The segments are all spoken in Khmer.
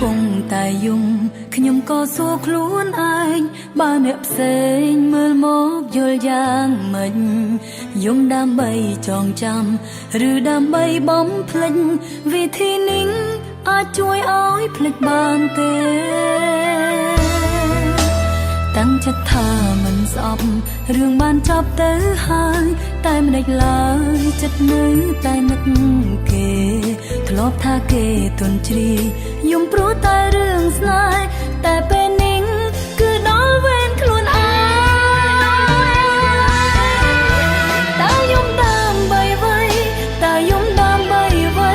ពងតែយំខ្ញុំក៏សួរខ្លួនឯងបើអ្នកផ្សេងមើលមកយល់យ៉ាងម៉េចយំដើម្បីចងចាំឬដើម្បីបំភ្លេចវិធីនេះអាចជួយឲ្យភ្លេចបានទេតាំងចិត្តថាមិនស្អប់រឿងបានចប់ទៅហើយតែមិនដេចឡើយចិត្តនៅតែនឹកគេធ្លាប់ថាគេទន់ជ្រាយយំព្រោះតែរឿងស្នេហ៍តែពេលនេះគឺដល់វេនខ្លួនឯងតើយំដើម្បីអ្វីតើយំដើម្បីអ្វី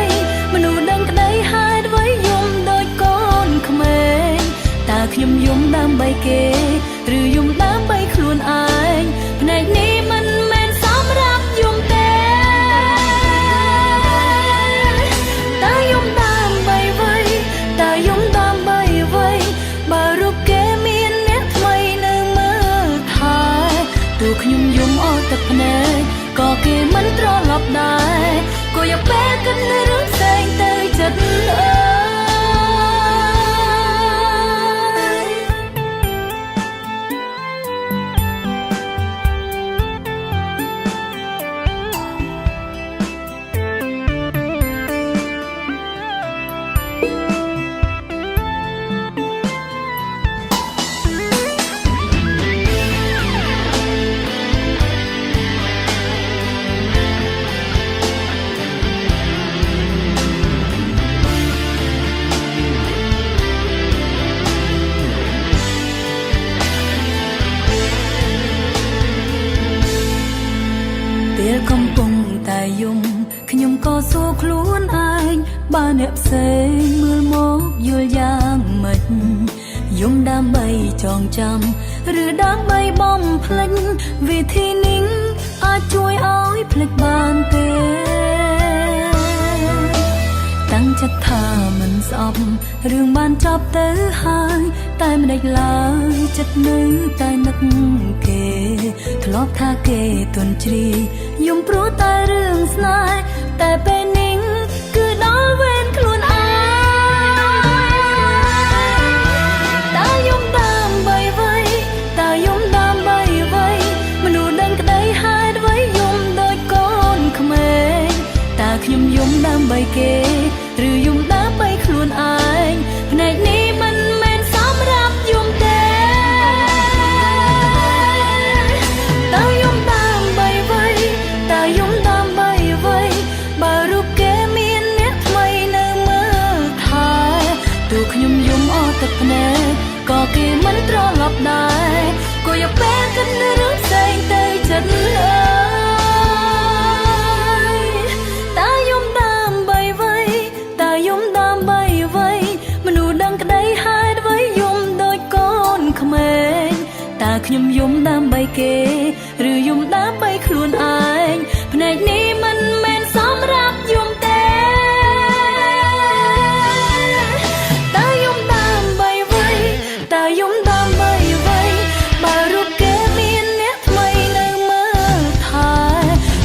មនុស្សដឹងក្តីហេតុអ្វីយំដូចកូនក្មេងតើខ្ញុំយំដើម្បីគេឬយំដើម្បីខ្លួនឯងភ្នែកនេះមិនមែនសម្រាប់យំទេតើយំដើម្បីអ្វីតើយំដើម្បីអ្វីបើរូបគេមានអ្នកថ្មីនៅមើលថែទោះខ្ញុំយំអស់ទឹកភ្នែកក៏គេមិនត្រឡប់ដែរក៏យកពេលគិតនៅរឿងផ្សេងទៅចិត្តពេលកំពុងតែយំខ្ញុំក៏សួរខ្លួនឯងបើអ្នកផ្សេងមើលមកយល់យ៉ាងម៉េចយំដើម្បីចងចាំឬដើម្បីបំភ្លេចវិធីនេះអាចជួយឲ្យភ្លេចបានទេតាំងចិត្តថាមិនស្អប់រឿងបានចប់ទៅហើយតែមិនដេចឡើយចិត្តនៅតែនឹកគេធ្លាប់ថាគេទន់ជ្រាយយំព្រោះតែរឿងស្នេហ៍តែពេលនេះគឺដល់វេនខ្លួនឯងតើយំដើម្បីអ្វីតើយំដើម្បីអ្វីមនុស្សដឹងក្តីហេតុអ្វីយំដូចកូនក្មេងតើខ្ញុំយំដើម្បីគេឬយំដើម្បីខ្លួនឯងភ្នែកនេះមិនមែនសម្រាប់យំទេតើយំដើម្បីអ្វីតើយំដើម្បីអ្វីបើរូបគេមានអ្នកថ្មីនៅមើលថែទោះខ្ញុំយំអស់ទឹកភ្នែកក៏គេមិនត្រឡប់ដែរក៏យកពេលគិតនៅរឿងផ្សេងទៅចិត្តតើយំដើម្បីអ្វីតើយំដើម្បីអ្វីមនុស្សដឹងក្តីហេតុអ្វីយំដូចកូនក្មេងតើខ្ញុំយំដើម្បីគេឬយំដើម្បីខ្លួនឯងភ្នែកនេះមិនមែនសម្រាប់យំទេតើយំដើម្បីអ្វីតើយំដើម្បីអ្វីបើរូបគេមានអ្នកថ្មីនៅមើលថែ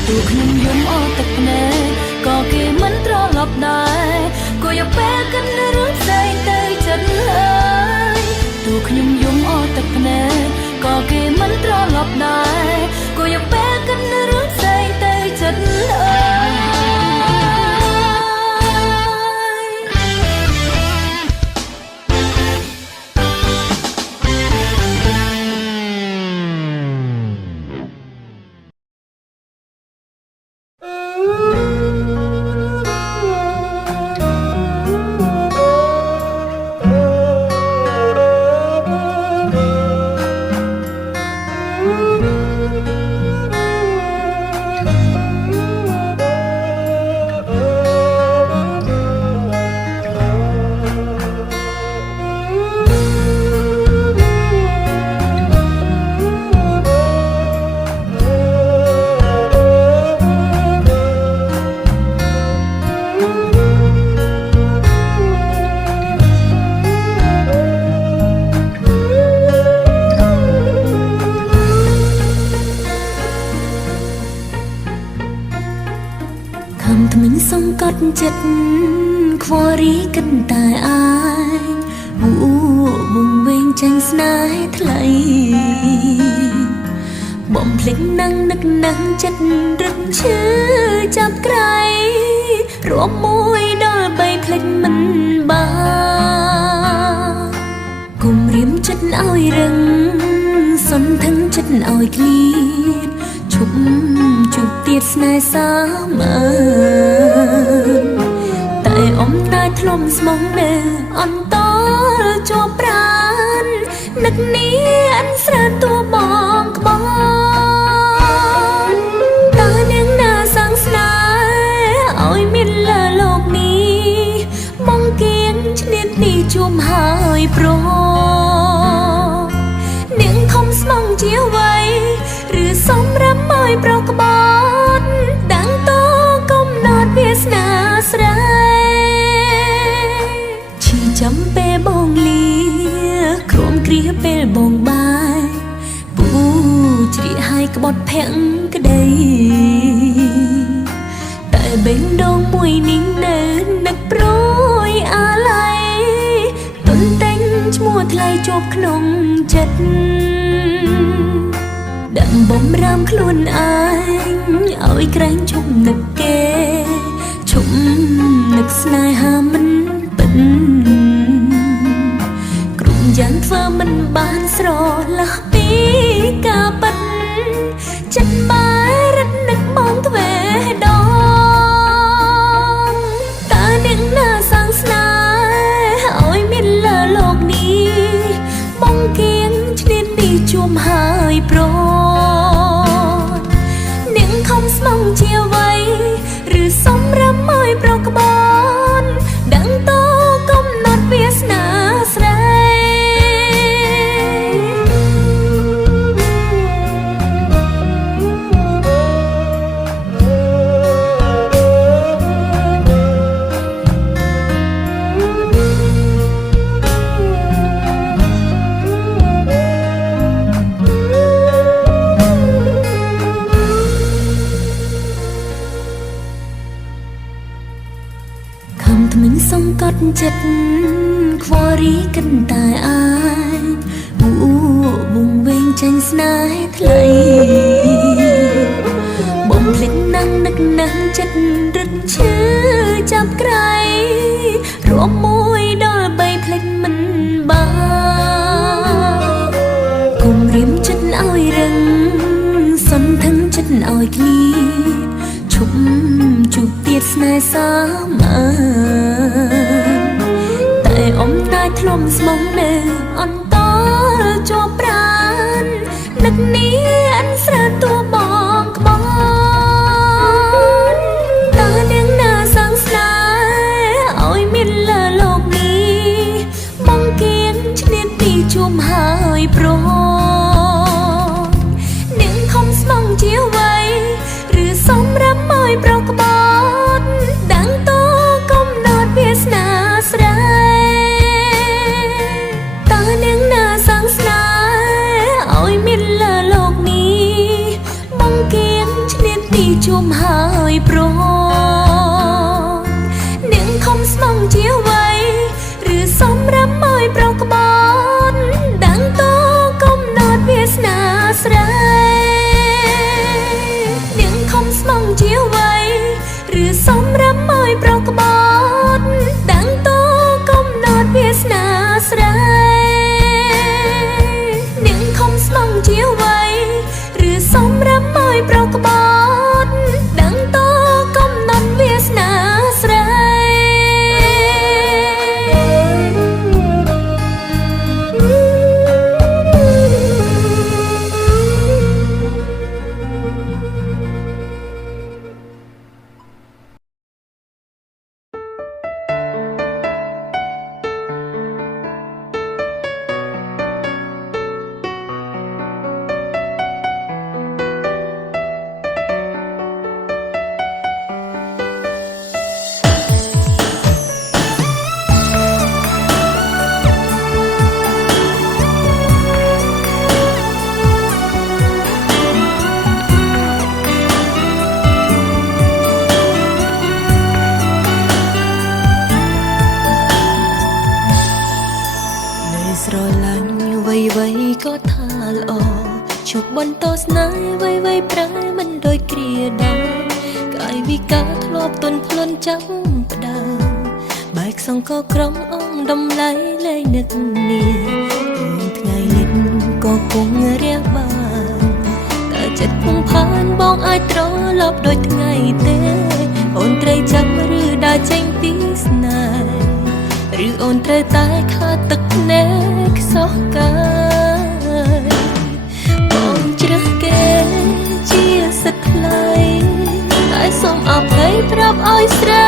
ទោះខ្ញុំយំអស់ទឹកភ្នែកក៏គេមិនត្រឡប់ដែរក៏យកពេលគិតនៅរឿងផ្សេងទៅចិត្តទោះខ្ញុំយំអស់ទឹកភ្នែកក៏គេមិនត្រឡប់ដែរ ំថ្មិញសង្កត់ចិត្តខ្វល់រីកិនតែអាយវវងវែងចាញ់ស្នេហ៍ថ្លៃបំភ្លេចនឹងនឹកនឹងចិត្តរឹកឈឺចាប់ក្រៃរួមមួយដល់បីភ្លេចមិនបានគុំរៀមចិត្តឲ្យរឹងសន្ទឹងចិត្តឲ្យឃ្លាតឈប់ជួបទៀតស្នេហ៍សាមើតែអមតែធ្លុំស្មងនៅអន្តរជាប់ប្រាននឹកនេះអិនស្រើតួបងក្បនតើនាងណាសាំងស្នេហ៍ឲ្យមានលើលោកនេះមកគៀងឈ្នាតនេះជួមហើយប្រនាងខំស្មងជាអ្វីឬសំរំឲ្យប្រក្បត់ដាំងតកំណត់វាសនាស្រីឈីចាំពេលបងលាក្រុមគ្រាពេលបងបាយពូជ្រៀកឲ្យក្បត់ភ័ក្រក្តីតែបេងដងមួយនេះនៅនឹកព្រួយអាឡ័យទុនតែងឈ្មោះថ្លៃជាប់ក្នុងចិត្តដាក់បំរាមខ្លួនឯងឲ្យក្រែងឈប់នឹកគេឈប់នឹកស្នេហាមិនពិតក្រុមយ៉ាងធ្វើមិនបានស្រឡះពីការពិតចិត្តបែរឹកនឹកបងទ្វេដងតើនាងណាសាំងស្នេហ៍ឲ្យមានលើលោកនេះបងគៀងឈ្នាតនេះជួមហើយប្រនាងខំស្មងជាអ្វីឬសំរំឲ្យប្រក្បនដឹងតកំណត់វាសនាស្រីថ្មិញសង្កត់ចិត្តខ្វល់រីកិនតែអាយវវងវែងចាញ់ស្នេហ៍ថ្លៃបំភ្លេចនឹងនឹកនឹងចិត្តរឹកឈឺចាប់ក្រៃរួមមួយដល់បីភ្លេចមិនបានគុំរៀមចិត្តឲ្យរឹងសន្ទឹងចិត្តឲ្យឃ្លាតឈប់ជួបទៀតស្នេហ៍សាមើតែអមតែធ្លុំស្មងនៅអន្តរជាប់ប្រាននឹកនេះអិនស្រើតួបងក្បនតើនាងណាសាំងស្នេហ៍ឲ្យមានលើលោកនេះមកគៀងឈ្នាតនេះជួមហើយប្រនាងខំស្មងជាអ្វីឬសំរំឲ្យប្រក្បត់ដាំងតកំណត់វាសនាស្រីតើនាងណាសាំងស្នេហ៍ឲ្យមានលើលោកនេះមកគៀងឈ្នាតនេះជួមហើយប្រនាងខំស្មងជាអ្វីឬសំរំឲ្យប្រក្បត់ដាំងតកំណត់វាសនាស្រីនាងខំស្មងជាអ្វីឬសំរំឲ្យប្រក្បត់ដាំងតកំណត់វាសនាស្រីនាងខំស្មងជាអ្វីឬសំរំឲ្យប្រក្បត់ដាំងតកំណត់វាសនាស្រី បន្តស្នេហ៍វ័យវ័យប្រែមិនដូចគ្រាដើមកាយវិការធ្លាប់ទន់ភ្លន់ចាំផ្ដើមបែកសង្កក្រំអងដំឡៃលែងនឹកនាថ្ងៃលិចក៏គង់រះបានតែចិត្តពុំផានបងអាចត្រឡប់ដូចថ្ងៃទេអូនត្រូវចាំឬដើរចេញពីស្នេហ៍ឬអូនត្រូវតែខាតទឹកភ្នែកខ្សោះកាយបងជ្រើសគេជាសិទ្ធិថ្លៃតែសូមអភ័យប្រាប់ឲ្យស្រី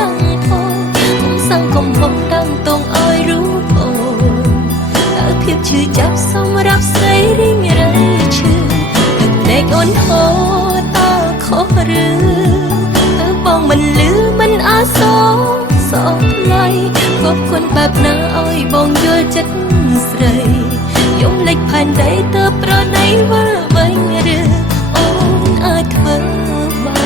ដឹងផងកុំសាំងកុំហុកដឹងតងឲ្យរូបអូនតើភាពឈឺចាប់សម្រាប់ស្រីរីងរៃឈឺទឹកភ្នែកអូនហូរតើខុសឬតើបងមិនលឺមិនអាសរសោកថ្លៃគប់គុណបែបណាឲ្យបងយល់ចិត្តស្រីយំលេចផែនដីទៅប្រណីវិលវិញឬអូនអាចធ្វើបាន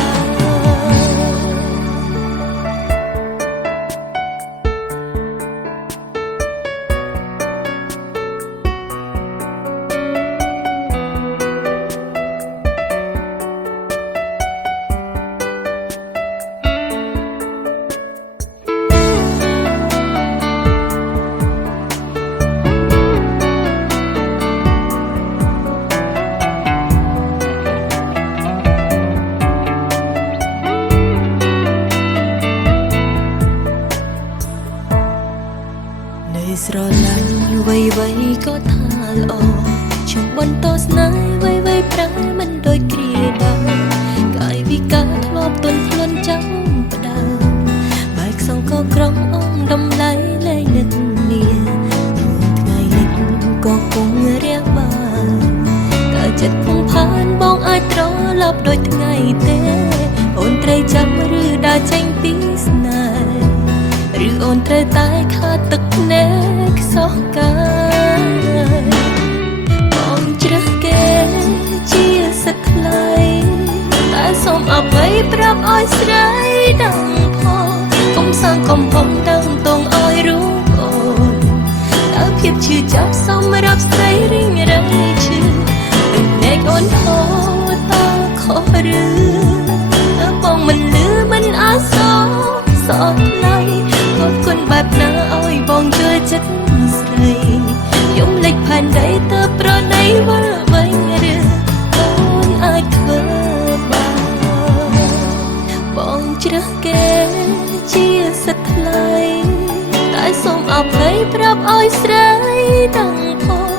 ស្រឡាញ់វ័យវ័យក៏ថាល្អជុំបន្តស្នេហ៍វ័យវ័យប្រែមិនដូចគ្រាដើមកាយវិការធ្លាប់ទន់ភ្លន់ចាំផ្ដើមបែកសង្កក្រំអងដំឡៃលែងនឹកនាថ្ងៃលិចក៏គង់រះបានតែចិត្តពុំផានបងអាចត្រឡប់ដូចថ្ងៃទេអូនត្រូវចាំឬដើរចេញពីស្នេហ៍ឬអូនត្រូវតែខាតទឹកភ្នែកខ្សោះកាយបងជ្រើសគេជាសិទ្ធិថ្លៃតែសូមអភ័យប្រាប់ឲ្យស្រីដឹងផងកុំសាំងកុំហុកដឹងតងឲ្យរូបអូនតើភាពឈឺចាប់សម្រាប់ស្រីរីងរៃឈឺទឹកភ្នែកអូនហូរតើខុសឬតើបងមិនលឺមិនអាសរសោកថ្លៃគប់គុណបែបណាឲ្យបងយល់ចិត្តស្រីយំលេចផែនដីទៅប្រណីវិលវិញឬអូនអាចធ្វើបានបងជ្រើសគេជាសិទ្ធិថ្លៃតែសូមអភ័យប្រាប់ឲ្យស្រីដឹងផង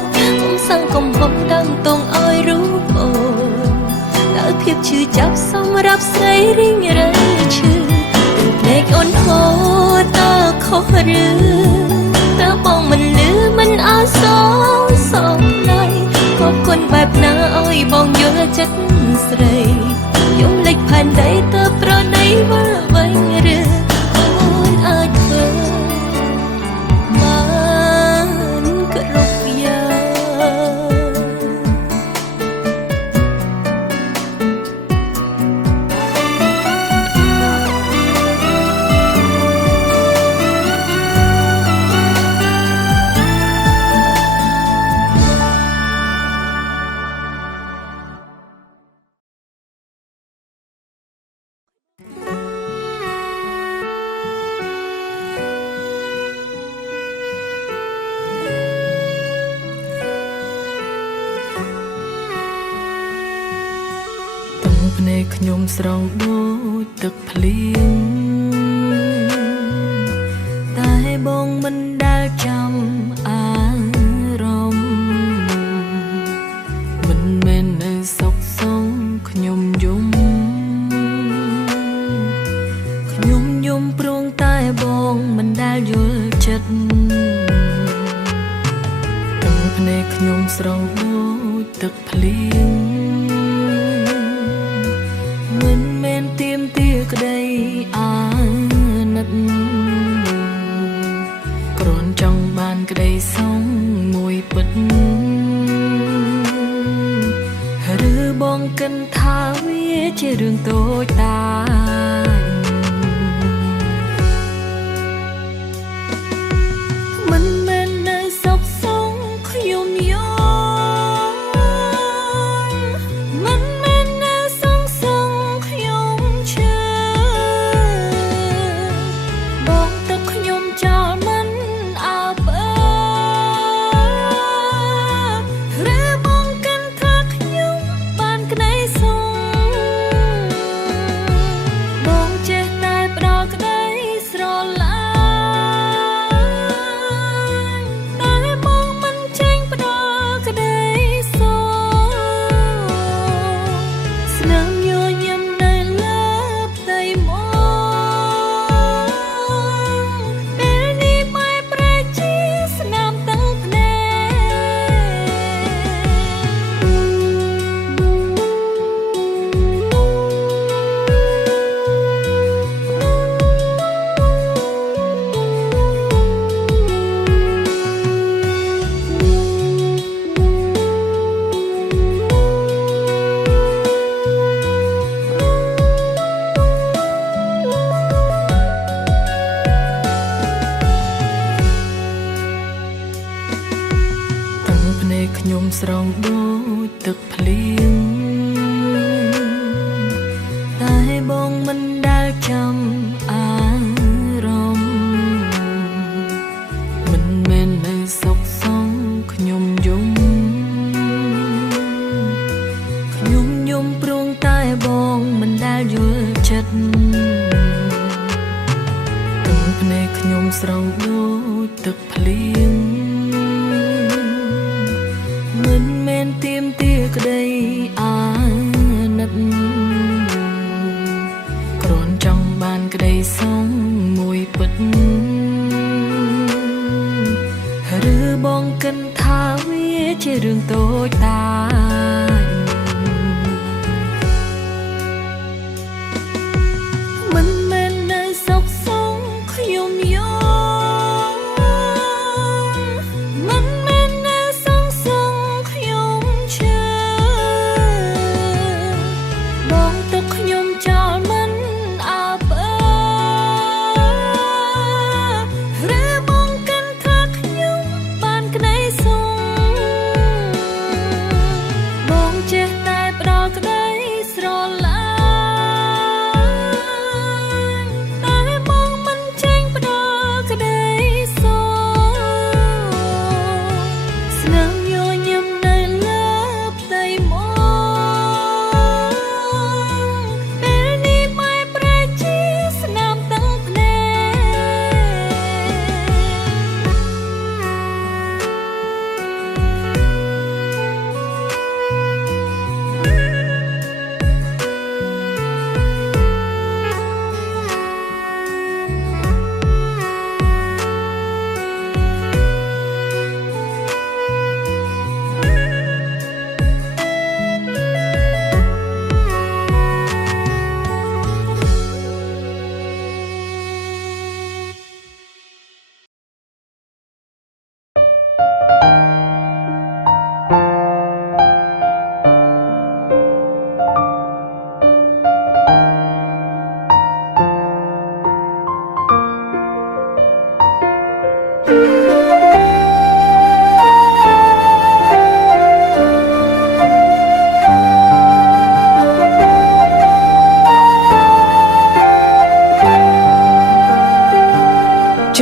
កុំសាំងកុំហុកដឹងតងឲ្យរូបអូនតើភាពឈឺចាប់សម្រាប់ស្រីរីងរៃឈឺភ្នែកអូនហូរតើខុសឬតើបងមិនលឺមិនអាសរសោកថ្លៃគប់គុណបែបណាឲ្យបងយល់ចិត្តស្រីយំលេចផែនដីទៅប្រណីវិលវិញឬអូនអាចធ្វើបានគ្រប់យ៉ាងភ្នែកខ្ញុំស្រង់ដូចទឹកភ្លៀងតែបងមិនដែលចាំអារម្មណ៍មិនមែននៅសុខសងខ្ញុំយំព្រោះតែបងមិនដែលយល់ចិត្តទឹកភ្នែកខ្ញុំស្រង់ដូចទឹកភ្លៀងមិនមែនទៀមទាក្តីអាណិតគ្រាន់ចង់បានក្តីសងមួយពិតឬបងគិតថាវាជារឿងតូចតាចមិនមែននៅសុខសងខ្ញុំយល់ នាមញញឹមនៅលើផ្ទៃមកពេលនេះបែបប្រែជាស្នាមទឹកភ្នែខ្ញុំស្រង់ដូចទឹកភ្លៀងតែបងមិនដែលចាំអារម្មណ៍មិនមែននៅសុខសងខ្ញុំយំព្រោះតែបងមិនដែលយល់ចិត្តទឹកភ្នែកខ្ញុំស្រង់ដូចទឹកភ្លៀងមិនមែនទាមទារក្តីអាណិតគ្រាន់ចង់បានក្តីសងមួយពិតឬបងគិតថាវាជារឿងតូចតាចមិនមែននៅសុខសងខ្ញុំយក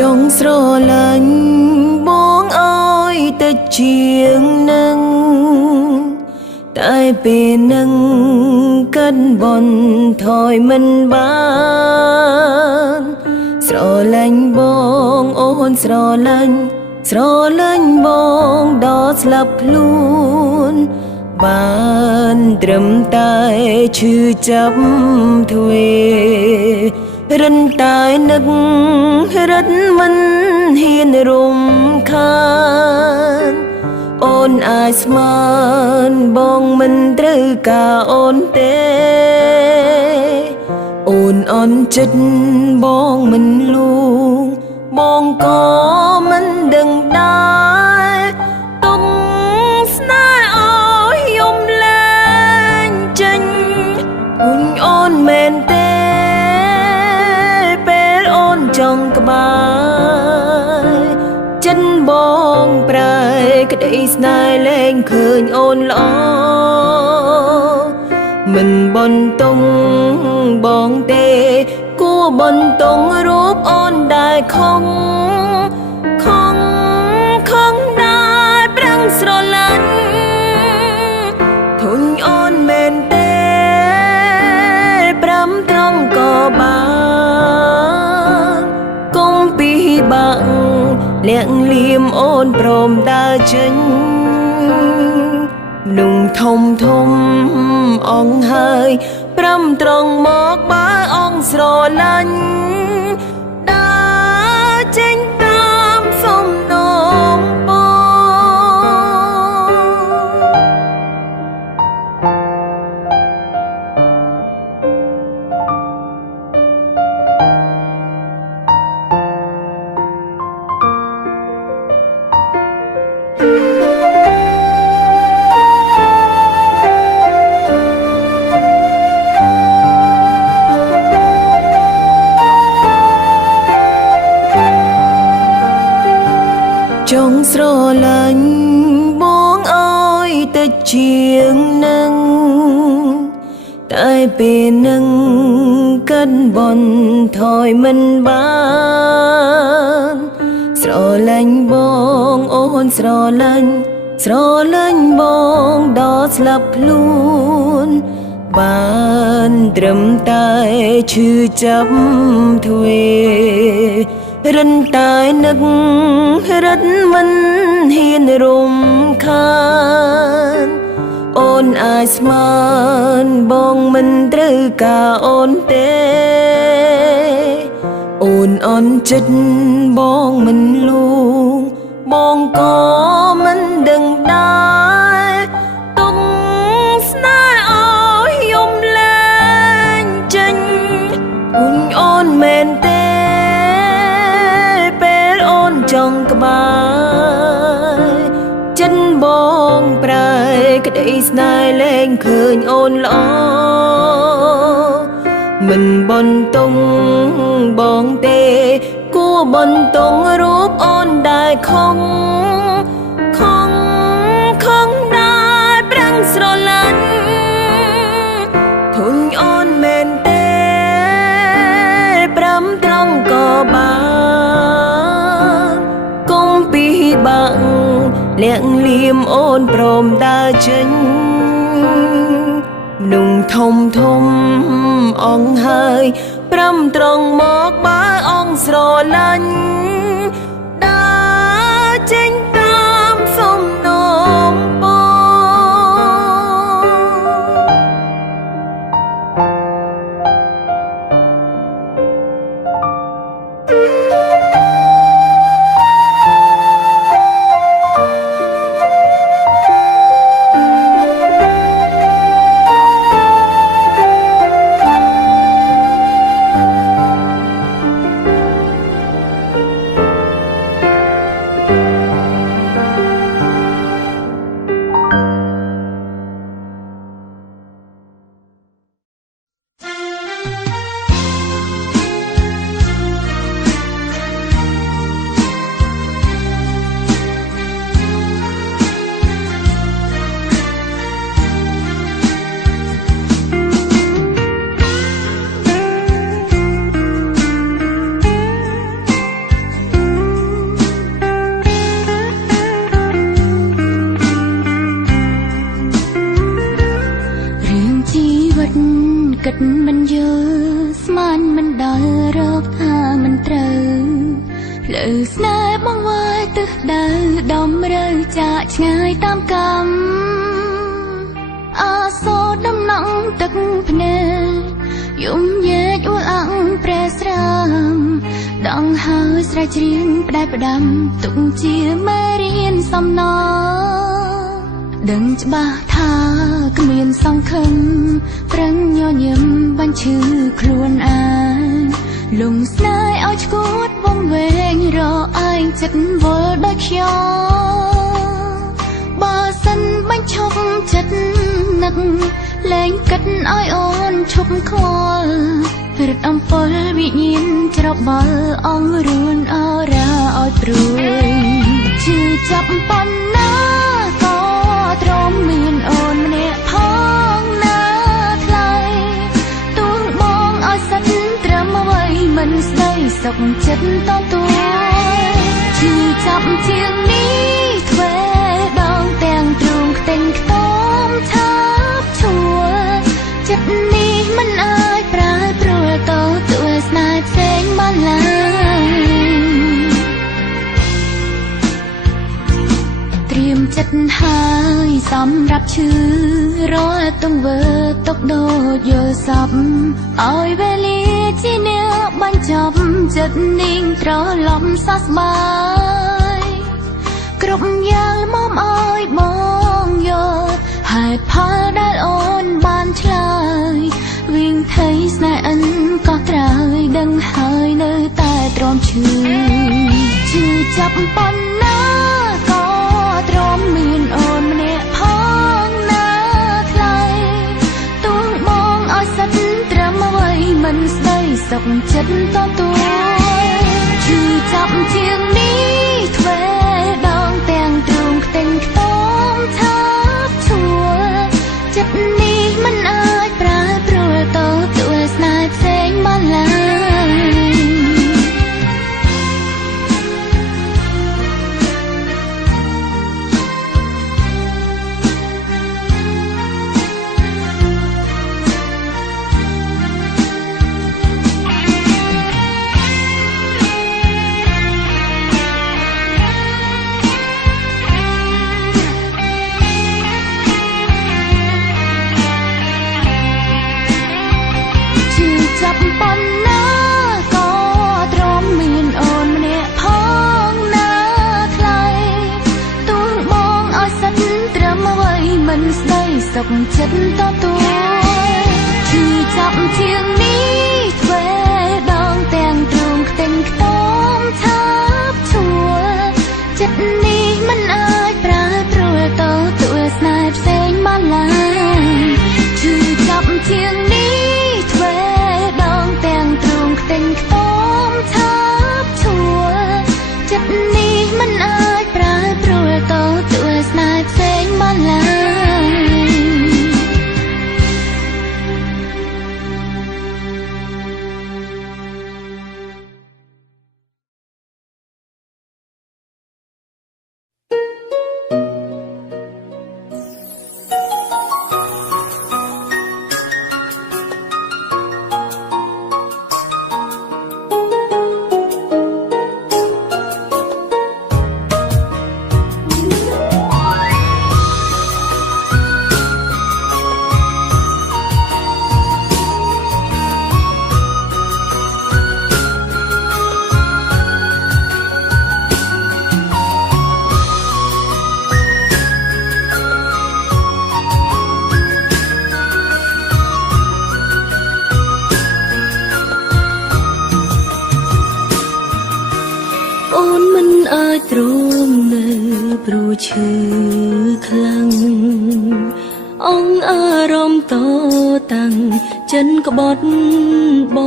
ចង់ស្រឡាញ់បងអើយតិចជាងនឹងតែពេលនឹងកិនបនថយមិនបានស្រឡាញ់បងអូនស្រឡាញ់បងដល់ស្លាប់ខ្លួនបានត្រឹមតែឈឺចាប់ទ្វេរិនតែនឹករត់មិនហ៊ានរំខានអូនអាចស្មានបងមិនត្រូវការអូនទេអូនអន់ចិត្តបងមិនលួងបងក៏មិនដឹងដែរទុំស្នេហ៍អើយយំលែងចេញគុញអូនមែនទេពេលអូនចង់ក្បែរចិនបងប្រែក្តីស្នេហ៍លែងឃើញអូនល្អមិនបន់តុងបងទេគួរបន់តុងរូបអូនដែលខំដែរប្រាំងស្រឡាញ់ធុញអូនមែនទេប្រាំត្រង់ក៏បានកុំពីបាក់លាក់លៀមអូនព្រមដើរចេញមនុស្សធំ អងហើយព្រមត្រង់មកបើអងស្រឡាញ់ដើរចេញតាមសំណងបងចង់ស្រឡាញ់បងអើយទៅជាងនឹងតែពេលនឹងកិនបនថយមិនបានស្រឡាញ់បងអូនស្រឡាញ់បងដល់ស្លាប់ខ្លួនបានត្រឹមតែឈឺចាប់ទ្វេរិនតែនឹករត់មិនហ៊ានរំខានអូនអាចស្មានបងមិនត្រូវការអូនទេអូនអន់ចិត្តបងមិនលួងបងក៏មិនដឹងដែរទុកស្នេហ៍អើយយំលែងចេញអ៊ុញអូនមែនទេចង់ក្បែរចិនបងប្រែក្តីស្នេហ៍លែងឃើញអូនល្អមិនបន្តងបងទេគួរបន្តងរូបអូនដែលខំដែលប្រាំងស្រឡាញ់ធុញអូនមែនទេប្រាំត្រង់ក៏បានបាក់លាក់លៀមអូនព្រមដើរចេញนุ่งធំអងហើយព្រមត្រង់មកបើអងស្រឡាញ់ដើរចេញតាមសំណងបងគិតមិនយល់ស្មានមិនដល់រកថាមិនត្រូវផ្លូវស្នេហ៍បងវាយទិសដៅដំរើចាកឆ្ងាយតាមកម្មអាសូរដំណក់ទឹកភ្នែកយំញែកអួលអាំងប្រែស្រាមដងហើយស្រែកច្រៀងផ្ដែផ្ដាំទុកជាមេរៀនសំណដឹងច្បាស់ថាគ្មានសង្ឃឹមប្រឹងញញឹមបាញ់ឈឺខ្លួនឯងលំស្នេហ៍ឲ្យឈួតវងវែងរឯងចិត្តវល់ដូចខ្ញុំបើសិនបាញ់ឈប់ចិត្តនឹកលែងគិតឲ្យអូនឈប់ខ្វល់រត់អំពលវិញ្ញាណច្របល់អងរួនអរាឲ្យព្រួយឈឺចាប់ប៉ុណ្ណាក៏ទ្រាំមានអូនម្នាក់ផងណាថ្លៃទូលបងឲ្យសិតត្រឹមអ្វីមិនស្ដីសុខចិត្តតទួឈឺចាប់ជាងនេះធ្វេដងទាំងទ្រូងខ្ទេញខ្ទមឆាបឈួរចិត្តនេះមិនអាចប្រែប្រួលតទួស្នេហ៍ផ្សេងបានឡើយត្រៀមចិត្ត ចិត្តហើយសម្រាប់ឈឺរាល់ទង្វើទុកដូចយល់សពឲ្យវេលាជាអ្នកបញ្ចប់ចិត្តនាងត្រឡប់សះស្បើយគ្រប់យ៉ាងមកឲ្យបងយល់ហេតុផលដែលអូនបានឆ្លើយវិញថៃស្នេហ៍អិនក៏ត្រើយដឹងហើយនៅតែទ្រាំឈឺចាប់ប៉ុណ្ណាក៏ទ្រាំមានអូនម្នាក់ផងណាថ្លៃទូងបងឲ្យសិតត្រឹមអ្វីមិនស្ដីសុខចិត្តតទួឈឺចាប់ជាងនេះទ្វេដងទាំងទ្រូងខ្ទេញខ្ទមឆាប់ឈួរចិត្តនេះមិនអាចប្រែប្រួលទៅទួលស្នេហ៍ផ្សេងបានឡើយចាប់ប៉ុណ្ណាក៏ទ្រាំមានអូនម្នាក់ផងណាថ្លៃទូងបងឲ្យសិតត្រឹមអ្វីមិនស្ដីសុខចិត្តតទួឈឺចាប់ជាងនេះទ្វេដងទាំងទ្រូងខ្ទេញខ្ទមឆាប់ឈួរចិត្តនេះមិនអាចប្រែប្រួលទៅទួលស្នេហ៍ផ្សេងបានឡើយឈឺចាប់ជាងនេះទ្វេទាំងទ្រូងខ្ទេញខ្ទមឆាប់ឈួរចិត្តនេះមិនអាចប្រែប្រួលទៅទួលស្នេហ៍ផ្សេងបានឡើយអូនមិនអាចទ្រាំនៅព្រោះឈឺខ្លាំងអងអារម្មណ៍តតាំងចិនក្បត់ប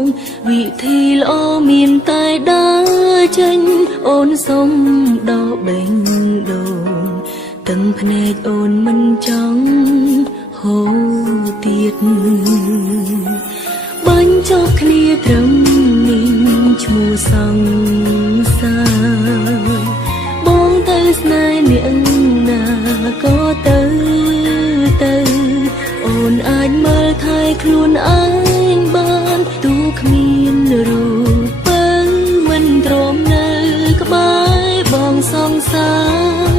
ងវិធីល្អមានតែដើរចេញអូនសុំដកបេងដូងទាំងភ្នែកអូនមិនចង់ហូរទៀតបាញ់ចុះគ្នាត្រឹមនេះឈ្មោះសង្សារបងទៅស្នេហ៍អ្នកណាក៏ទៅអូនអាចមើលថែខ្លួនឯងបានទូគ្មានរូបបើមិនទ្រាំនៅក្បែរបងសង្សា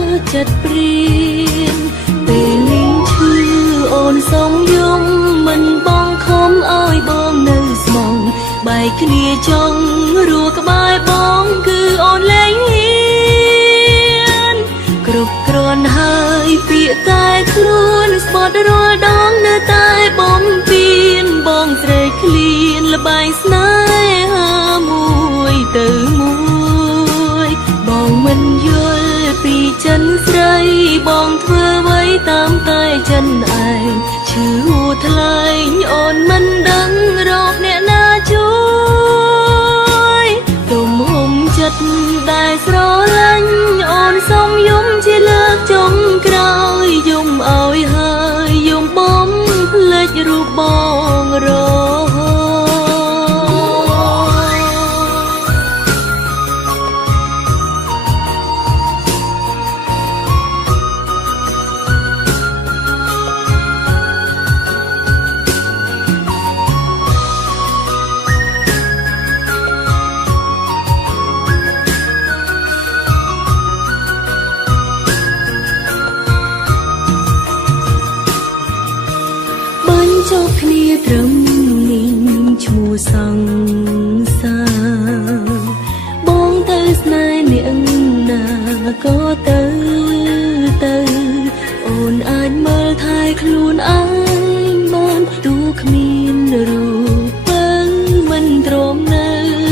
រចិត្តព្រៀនពេលលេងឈឺអូនសុំយំមិនបងខំឲ្យបងនៅស្មងបែកគ្នាចង់រួក្បែរបងគឺអូនលែងហ៊ានគ្រប់គ្រាន់ហើយពាក្យតែខ្លួនស្បត់រាល់ដងនៅតែបំពេញបងស្រែកឃ្លានល្បែងស្នេហាមួយទៅមួយបងមិនយល់ពីចិនស្រីបងធ្វើអ្វីតាមតែចិនឯងឈឺហួថ្លែងអូនមិនដឹងរកអ្នកណាជួយទំហំចិត្តដែលស្រឡាញ់អូនសុំយំជាលើកចុងក្រោយយំឲ្យហើយយំបំភ្លេចរូបបងរហូត ជួបគ្នាត្រឹមនេះឈ្មោះសង្សារបងទៅស្នេហ៍អ្នកណាក៏ទៅអូនអាចមើលថែខ្លួនឯងបានទូគ្មានរូបពឹងមិនទ្រាំនៅ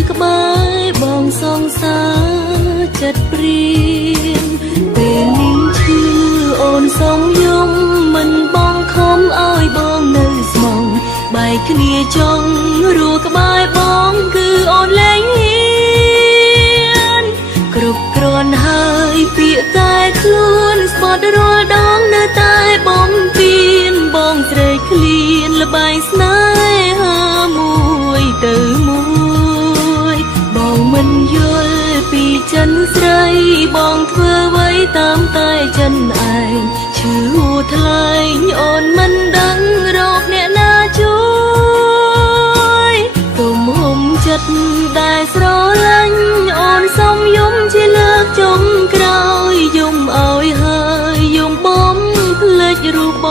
ក្បែរបងសង្សារចិត្តព្រៀងពេលនេះឈឺអូនសងយំមិនបងខំឲ្យបងនៅស្មងបែកគ្នាចង់រੂក្បែរបងគឺអូនលែងហ៊ានគ្រប់គ្រាន់ហើយពាក្យតែខ្លួនស្បត់រាល់ដងនៅតែបំពេញបងស្រេកឃ្លានល្បែងស្នេហាមួយទៅមួយបងមិនយល់ពីចិនស្រីបងធ្វើអ្វីតាមតែចិនឯងឈឺហួថ្លែងអូនមិនដឹងរកអ្នកណាជួយគុំហុំចិត្តដែលស្រឡាញ់អូនសុំយំជាលើកចុងក្រោយយំឲ្យហើយយំបំភ្លេចរូបប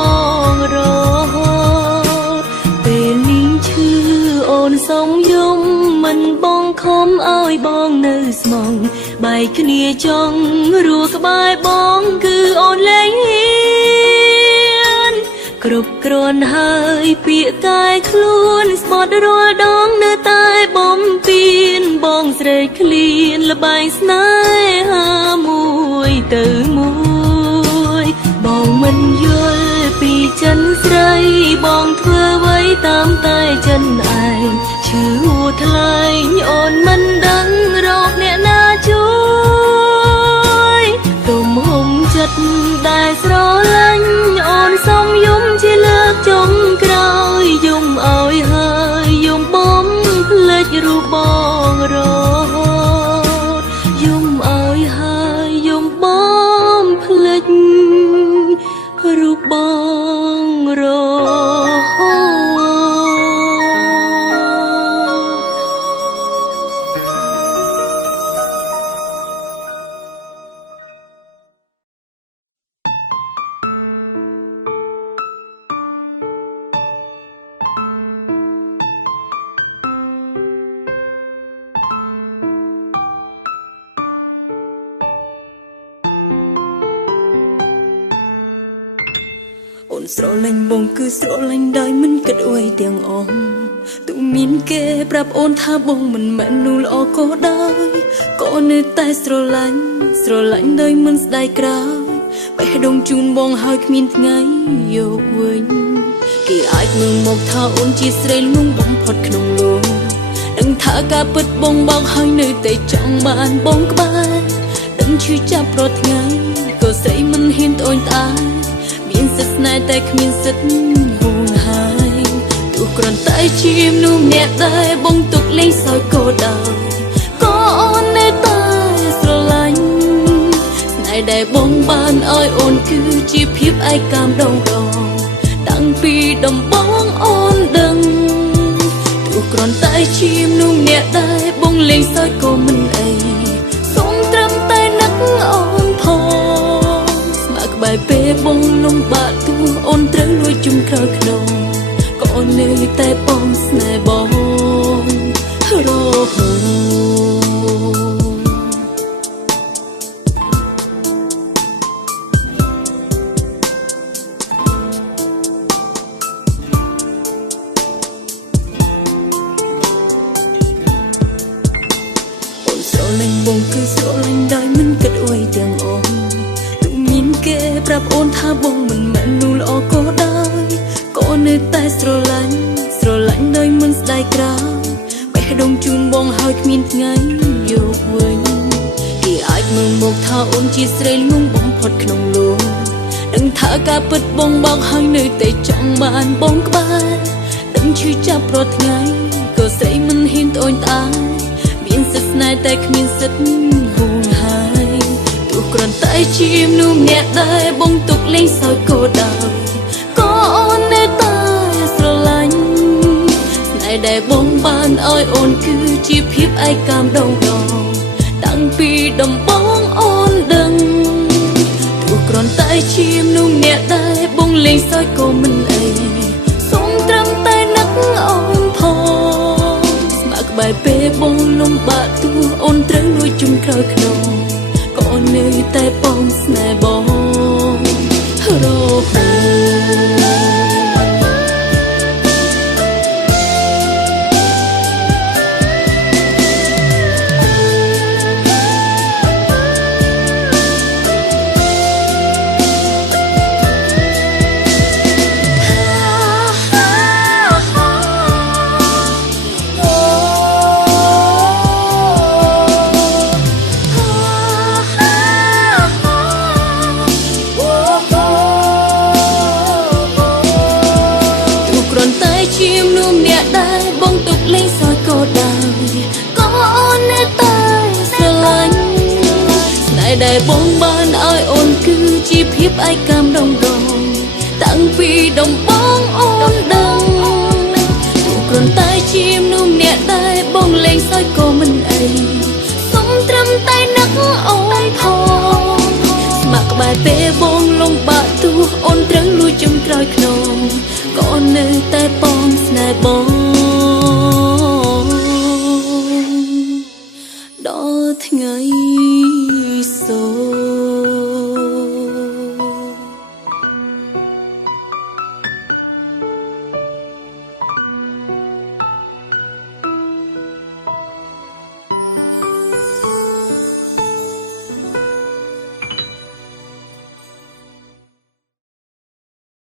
ងរហូតពេលនេះឈឺអូនសុំយំមិនបងខំឲ្យបងនៅស្មងបែកគ្នាចង់រੂក្បែរបងគឺអូនលែងហ៊ានគ្រប់គ្រាន់ហើយពាក្យតែខ្លួនស្បត់រាល់ដងនៅតែបំពេញបងស្រេកឃ្លានល្បែងស្នេហាមួយទៅមួយបងមិនយល់ពីចិនស្រីបងធ្វើអ្វីតាមតែចិនឯងឈឺហួថ្លែងអូនមិនដឹងរកអ្នកណាជួយទុំហុំចិត្តដែលស្រឡាញ់អូនសុំយំជាលើកចុងក្រោយយំឲ្យហើយយំបំភ្លេចរូបបងរហូតយំឲ្យហើយយំបំភ្លេចរូបបងរហូត អូនស្រឡាញ់បងគឺស្រឡាញ់ដោយមិនគិតអ្វីទាំងអស់ទូមានគេប្រាប់អូនថាបងមិនមែនមនុស្សល្អក៏ដោយក៏នៅតែស្រឡាញ់ដោយមិនស្ដាយក្រោយបេះដូងជូនបងហើយគ្មានថ្ងៃយកវិញគេអាចមើលមកថាអូនជាស្រីល្ងងបំផុតក្នុងលោកដឹងថាការពិតបងបោកហើយនៅតែចង់បានបងក្បែរដឹងឈឺចាប់រាល់ថ្ងៃក៏ស្រីមិនហ៊ានត្អូញត្អែមានសិទ្ធិស្នេហ៍តែគ្មានសិទ្ធិហួងហើយទោះគ្រាន់តែជាមនុស្សម្នាក់ដែលបងទុកលេងសើចក៏ដោយក៏អូននៅតែស្រឡាញ់ស្នេហ៍ដែលបងបានឲ្យអូនគឺជាភាពឯកាម្ដងតាំងពីដំបូងអូនដឹងទោះគ្រាន់តែជាមនុស្សម្នាក់ដែលបងលេងសើចក៏មិនអីសូមត្រឹមតែនឹកអូនផងស្មើក្បែរពេលបងលំបាកទួអូនត្រូវលួចជុំក្រោយខ្នងក៏នៅតែបងស្នេហ៍បងរហូតបងគឺស្រឡាញ់ដោយមិនគិតអ្វីទាំងអស់ទោះមានគេប្រាប់អូនថាបងមិនមែនមនុស្សល្អក៏ដោយក៏នៅតែស្រឡាញ់ដោយមិនស្ដាយក្រោយបេះដូងជូនបងហើយគ្មានថ្ងៃយកវិញគេអាចមើលមកថាអូនជាស្រីល្ងងបំផុតក្នុងលោកដឹងថាការពិតបងបោកហើយនៅតែចង់បានបងក្បែរដឹងឈឺចាប់រាល់ថ្ងៃក៏ស្រីមិនហ៊ានត្អូញត្អែមានសិទ្ធិស្នេហ៍តែគ្មានសិទ្ធិហួងហើយទោះគ្រាន់តែជាមនុស្សម្នាក់ដែលបងទុកលេងសើចក៏ដោយក៏អូននៅតែស្រឡាញ់ស្នេហ៍ដែលបងបានឲ្យអូនគឺជាភាពឯកាម្ដងតាំងពីដំបូងអូនដឹងទោះគ្រាន់តែជាមនុស្សម្នាក់ដែលបងលេងសើចក៏មិនអីសូមត្រឹម បែបពេលបងលំបាកទួអូនត្រូវលួចជុំក្រោយខ្នងក៏អូននៅតែបងស្នេហ៍បងរហូជាមនួមអ្នកដែរបងទុកលេងសើចក៏ដែរក៏អូននៅតែស្រឡាញ់ស្នេហ៍ដែលបងបានឲ្យអូនគឺជាភាពឯកាមដងដងតាំងពីដំបងអូនដឹងទូគ្រាន់តែជាមនួមអ្នកដែរបងលេងសើចក៏មិនអីសុំត្រឹមតែនឹកអូនផងស្មាក់ក្បែរពេលបងលំបាកទួអូនត្រូវលួចជុំក្រោយខ្នងក៏អូននៅតែបងស្នេហ៍បង